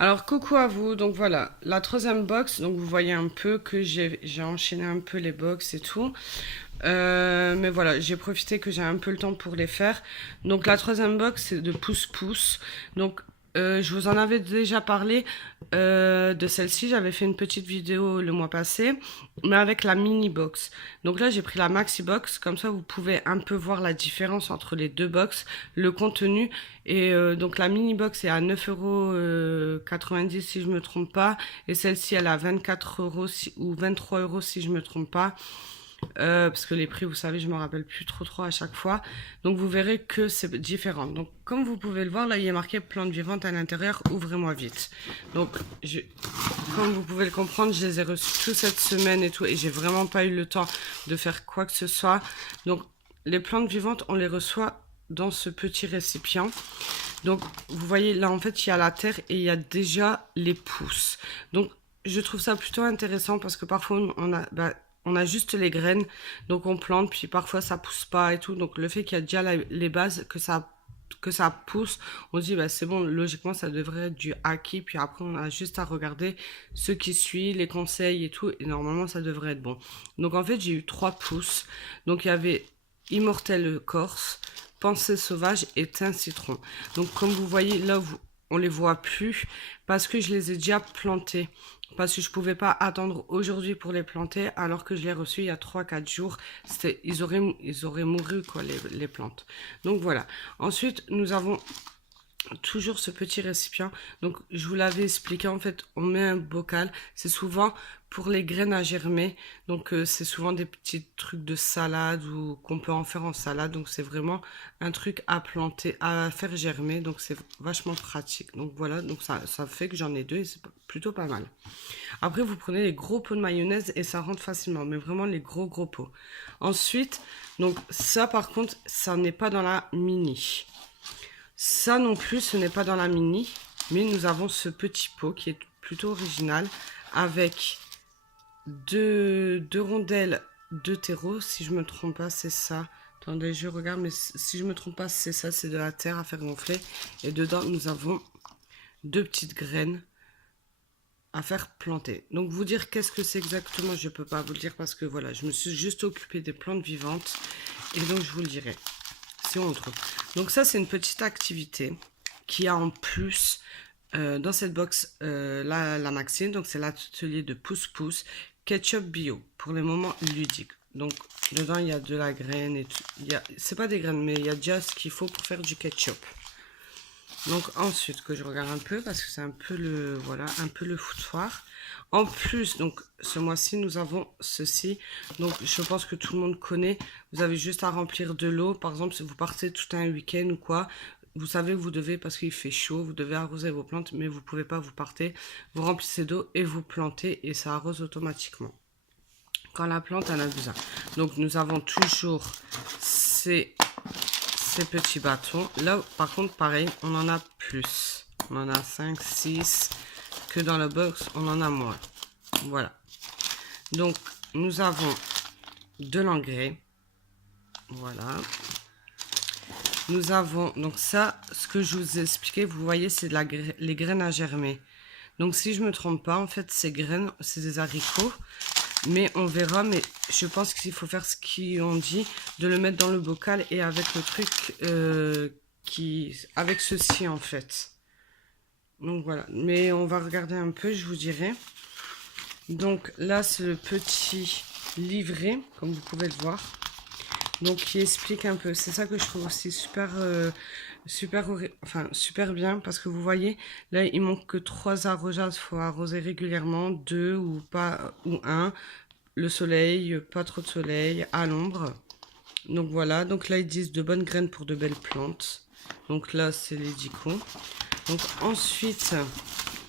Alors, coucou à vous. Donc voilà, la troisième box. Donc vous voyez un peu que j'ai enchaîné un peu les box et tout. Mais voilà, j'ai profité que j'ai un peu le temps pour les faire. Donc la troisième box, c'est de pouce-pouce. Donc je vous en avais déjà parlé de celle-ci. J'avais fait une petite vidéo le mois passé, mais avec la mini box. Donc là, j'ai pris la maxi box. Comme ça, vous pouvez un peu voir la différence entre les deux box, le contenu. Et donc la mini box est à 9,90 € si je me trompe pas. Et celle-ci, elle est à 24 € ou 23 € si je me trompe pas. Parce que les prix, vous savez, je me rappelle plus trop à chaque fois. Donc vous verrez que c'est différent. Donc comme vous pouvez le voir, là il est marqué plante vivante à l'intérieur, ouvrez-moi vite. Donc comme vous pouvez le comprendre, je les ai reçus toute cette semaine et tout, et j'ai vraiment pas eu le temps de faire quoi que ce soit. Donc les plantes vivantes, on les reçoit dans ce petit récipient. Donc vous voyez là en fait il y a la terre et il y a déjà les pousses. Donc je trouve ça plutôt intéressant parce que parfois on a juste les graines, donc on plante, puis parfois ça pousse pas et tout. Donc le fait qu'il y a déjà les bases, que ça pousse, on se dit bah c'est bon, logiquement ça devrait être du acquis, puis après on a juste à regarder ce qui suit, les conseils et tout, et normalement ça devrait être bon. Donc en fait j'ai eu 3 pousses, donc il y avait Immortel Corse, Pensée sauvage et Thym citron. Donc comme vous voyez là, on les voit plus parce que je les ai déjà plantés. Parce que je pouvais pas attendre aujourd'hui pour les planter alors que je l'ai reçu il y a 3 4 jours. Ils auraient mouru quoi les plantes. Donc voilà. Ensuite, nous avons toujours ce petit récipient. Donc je vous l'avais expliqué, en fait on met un bocal, c'est souvent pour les graines à germer, donc c'est souvent des petits trucs de salade ou qu'on peut en faire en salade, donc c'est vraiment un truc à planter, à faire germer, donc c'est vachement pratique. Donc voilà, donc ça fait que j'en ai deux et c'est plutôt pas mal. Après vous prenez les gros pots de mayonnaise et ça rentre facilement, mais vraiment les gros pots. Ensuite, donc ça par contre ça n'est pas dans la mini. Ça non plus, ce n'est pas dans la mini, mais nous avons ce petit pot qui est plutôt original avec deux rondelles de terreau, si je me trompe pas, c'est ça. Attendez, je regarde, mais si je me trompe pas, c'est ça, c'est de la terre à faire gonfler. Et dedans, nous avons 2 petites graines à faire planter. Donc vous dire qu'est-ce que c'est exactement, je peux pas vous le dire parce que voilà, je me suis juste occupée des plantes vivantes et donc je vous le dirai si on le trouve. Donc ça c'est une petite activité qui a en plus dans cette box la Maxine, donc c'est l'atelier de pouce-pouce ketchup bio pour les moments ludiques. Donc dedans il y a de la graine et tout. C'est pas des graines mais il y a déjà ce qu'il faut pour faire du ketchup. Donc ensuite que je regarde un peu parce que c'est un peu le voilà un peu le foutoir. En plus donc ce mois-ci nous avons ceci. Donc je pense que tout le monde connaît. Vous avez juste à remplir de l'eau. Par exemple si vous partez tout un week-end ou quoi. Vous savez que vous devez, parce qu'il fait chaud, vous devez arroser vos plantes, mais vous pouvez pas, vous partez, vous remplissez d'eau et vous plantez et ça arrose automatiquement quand la plante en a besoin. Donc nous avons toujours ces petits bâtons. Là, par contre, pareil, on en a plus. On en a 5, 6, que dans la box, on en a moins. Voilà. Donc, nous avons de l'engrais. Voilà. Nous avons, donc ça, ce que je vous ai expliqué, vous voyez, c'est les graines à germer. Donc, si je me trompe pas, en fait, ces graines, c'est des haricots. Mais on verra, mais je pense qu'il faut faire ce qu'ils ont dit, de le mettre dans le bocal et avec le truc avec ceci en fait. Donc voilà, mais on va regarder un peu, je vous dirai. Donc là c'est le petit livret, comme vous pouvez le voir. Donc qui explique un peu, c'est ça que je trouve aussi super bien parce que vous voyez là il manque que 3 arrosages, il faut arroser régulièrement, 2 ou pas ou un, le soleil, pas trop de soleil, à l'ombre. Donc voilà, donc là ils disent de bonnes graines pour de belles plantes. Donc là c'est les dicons. Donc ensuite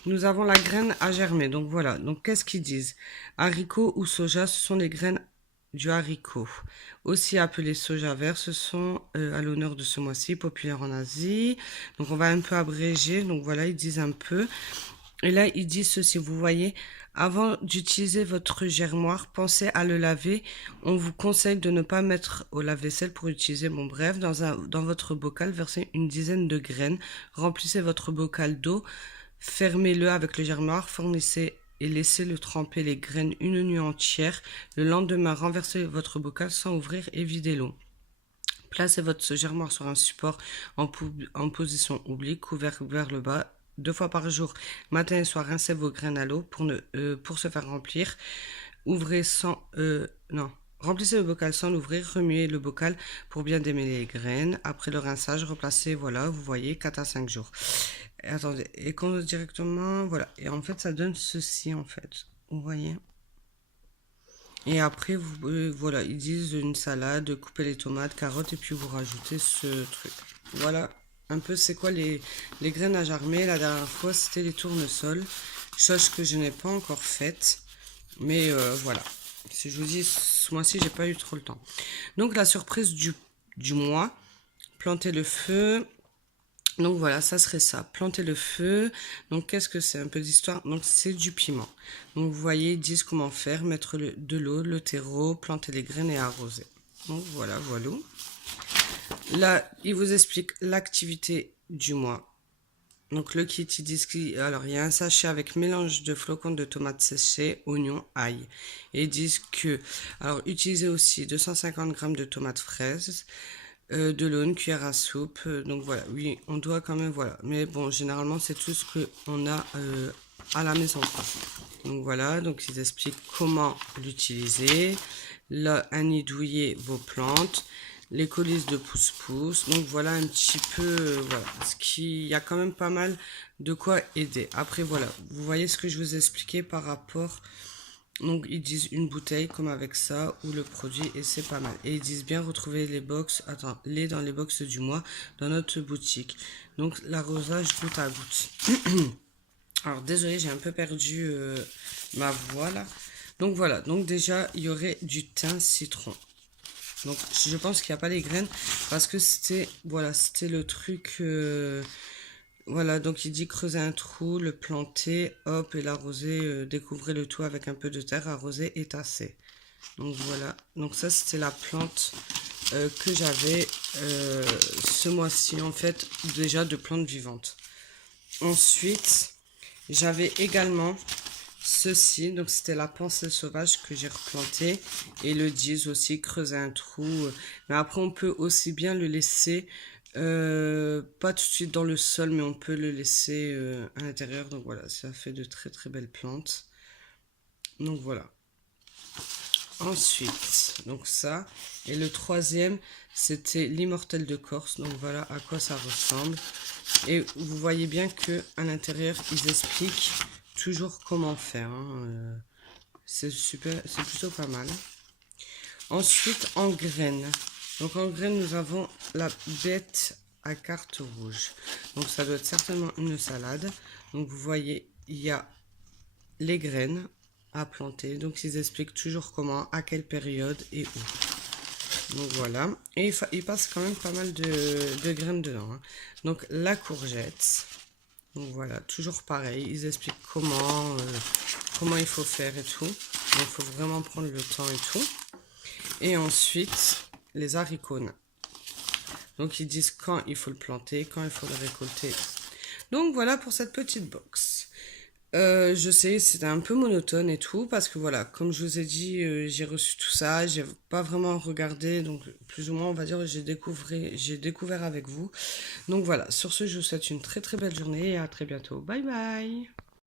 nous avons la graine à germer. Donc voilà, donc qu'est-ce qu'ils disent? Haricots ou soja, ce sont les graines du haricot, aussi appelé soja vert, ce sont à l'honneur de ce mois-ci, populaire en Asie. Donc on va un peu abréger, donc voilà, ils disent un peu. Et là, ils disent ceci, vous voyez, avant d'utiliser votre germoir, pensez à le laver. On vous conseille de ne pas mettre au lave-vaisselle pour utiliser, bon bref, dans votre bocal, versez une dizaine de graines, remplissez votre bocal d'eau, Fermez-le avec le germoir, fournissez et laissez-le tremper les graines une nuit entière. Le lendemain, renversez votre bocal sans ouvrir et videz l'eau. Placez votre germoir sur un support en position oblique, couvert vers le bas. 2 fois par jour, matin et soir, rincez vos graines à l'eau pour se faire remplir. Ouvrez sans... non. Remplissez le bocal sans l'ouvrir, remuez le bocal pour bien démêler les graines. Après le rinçage, replacez, voilà, vous voyez, 4 à 5 jours. Et attendez, et qu'on directement, voilà. Et en fait, ça donne ceci, en fait. Vous voyez. Et après, voilà, ils disent une salade, couper les tomates, carottes, et puis vous rajoutez ce truc. Voilà, un peu c'est quoi les graines à germer. La dernière fois, c'était les tournesols, chose que je n'ai pas encore faite. Mais voilà, si je vous dis, ce mois-ci, j'ai pas eu trop le temps. Donc, la surprise du mois, planter le feu. Donc voilà, ça serait ça, planter le feu. Donc qu'est-ce que c'est? Un peu d'histoire. Donc c'est du piment. Donc vous voyez, ils disent comment faire, mettre de l'eau, le terreau, planter les graines et arroser. Donc voilà, voilà. Là, ils vous expliquent l'activité du mois. Donc le kit, ils disent alors il y a un sachet avec mélange de flocons de tomates séchées, oignons, ail. Et ils disent que, alors utilisez aussi 250 g de tomates fraises, de l'eau, une cuillère à soupe. Donc voilà, oui, on doit quand même, voilà. Mais bon, généralement, c'est tout ce qu'on a à la maison. Donc voilà, donc ils expliquent comment l'utiliser. Là, anidouiller vos plantes. Les colis de pouce-pouce. Donc voilà un petit peu, voilà, il y a quand même pas mal de quoi aider. Après voilà, vous voyez ce que je vous ai expliqué par rapport, donc ils disent une bouteille comme avec ça ou le produit et c'est pas mal. Et ils disent bien retrouver les box, dans les box du mois dans notre boutique. Donc l'arrosage goutte à goutte. Alors désolé, j'ai un peu perdu ma voix là. Donc voilà, donc déjà il y aurait du thym citron. Donc je pense qu'il n'y a pas les graines parce que c'était, voilà, c'était le truc, voilà, donc il dit creuser un trou, le planter, hop, et l'arroser, découvrez le tout avec un peu de terre, arroser et tasser. Donc voilà, donc ça c'était la plante que j'avais ce mois-ci en fait, déjà de plantes vivantes. Ensuite, j'avais également ceci, donc c'était la pensée sauvage que j'ai replanté et le disent aussi, creuser un trou. Mais après on peut aussi bien le laisser, pas tout de suite dans le sol, mais on peut le laisser à l'intérieur. Donc voilà, ça fait de très très belles plantes. Donc voilà. Ensuite, donc ça. Et le troisième, c'était l'immortel de Corse. Donc voilà à quoi ça ressemble. Et vous voyez bien que à l'intérieur, ils expliquent toujours comment faire. Hein. C'est super, c'est plutôt pas mal. Ensuite, en graines. Donc en graines, nous avons la bête à carte rouge. Donc ça doit être certainement une salade. Donc vous voyez, il y a les graines à planter. Donc ils expliquent toujours comment, à quelle période et où. Donc voilà. Et il passe quand même pas mal de graines dedans. Hein. Donc la courgette. Donc voilà, toujours pareil. Ils expliquent comment il faut faire et tout. Donc il faut vraiment prendre le temps et tout. Et ensuite, les haricots nains. Donc ils disent quand il faut le planter, quand il faut le récolter. Donc voilà pour cette petite box. Je sais, c'était un peu monotone et tout, parce que voilà, comme je vous ai dit, j'ai reçu tout ça, j'ai pas vraiment regardé, donc plus ou moins, on va dire, j'ai découvert avec vous. Donc voilà, sur ce, je vous souhaite une très très belle journée et à très bientôt. Bye bye!